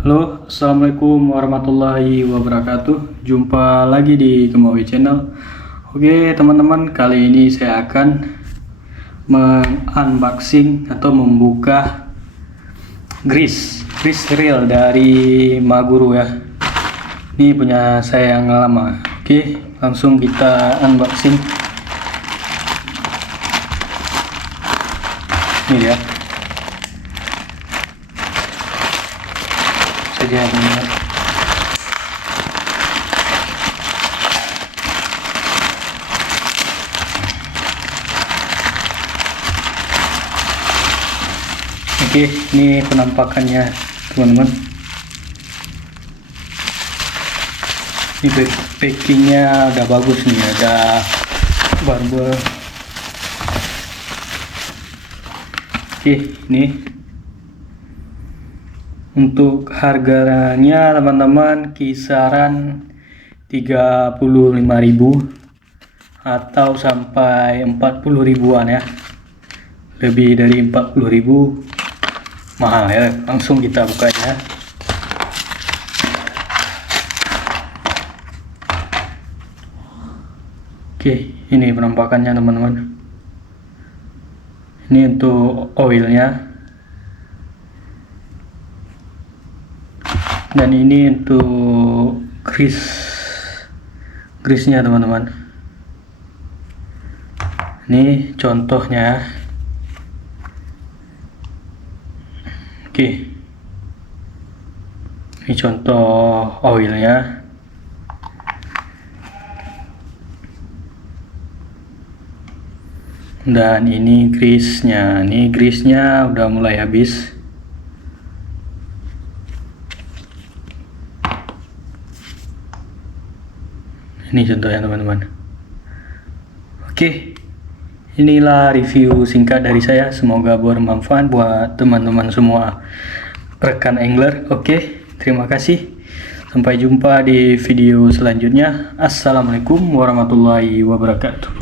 Halo, assalamualaikum warahmatullahi wabarakatuh. Jumpa lagi di Kemawi Channel. Oke teman-teman, kali ini saya akan unboxing atau membuka grease reel dari Maguru ya. Ini punya saya yang lama. Oke, langsung kita unboxing. Ini dia saja teman-teman. Oke, ini penampakannya teman-teman. Ini packingnya udah bagus nih, ada barbel. Oke, ini untuk harganya teman-teman kisaran 35.000 atau sampai 40 ribuan ya. Lebih dari 40 ribu mahal ya. Langsung kita bukanya. Oke, ini penampakannya teman-teman. Ini untuk oilnya. Dan ini untuk grease-nya teman-teman. Ini contohnya. Oke, ini contoh oilnya. Dan ini grease-nya. Ini grease-nya udah mulai habis. Ini contohnya teman-teman. Oke, inilah review singkat dari saya. Semoga bermanfaat buat teman-teman semua rekan angler. Oke, terima kasih. Sampai jumpa di video selanjutnya. Assalamualaikum warahmatullahi wabarakatuh.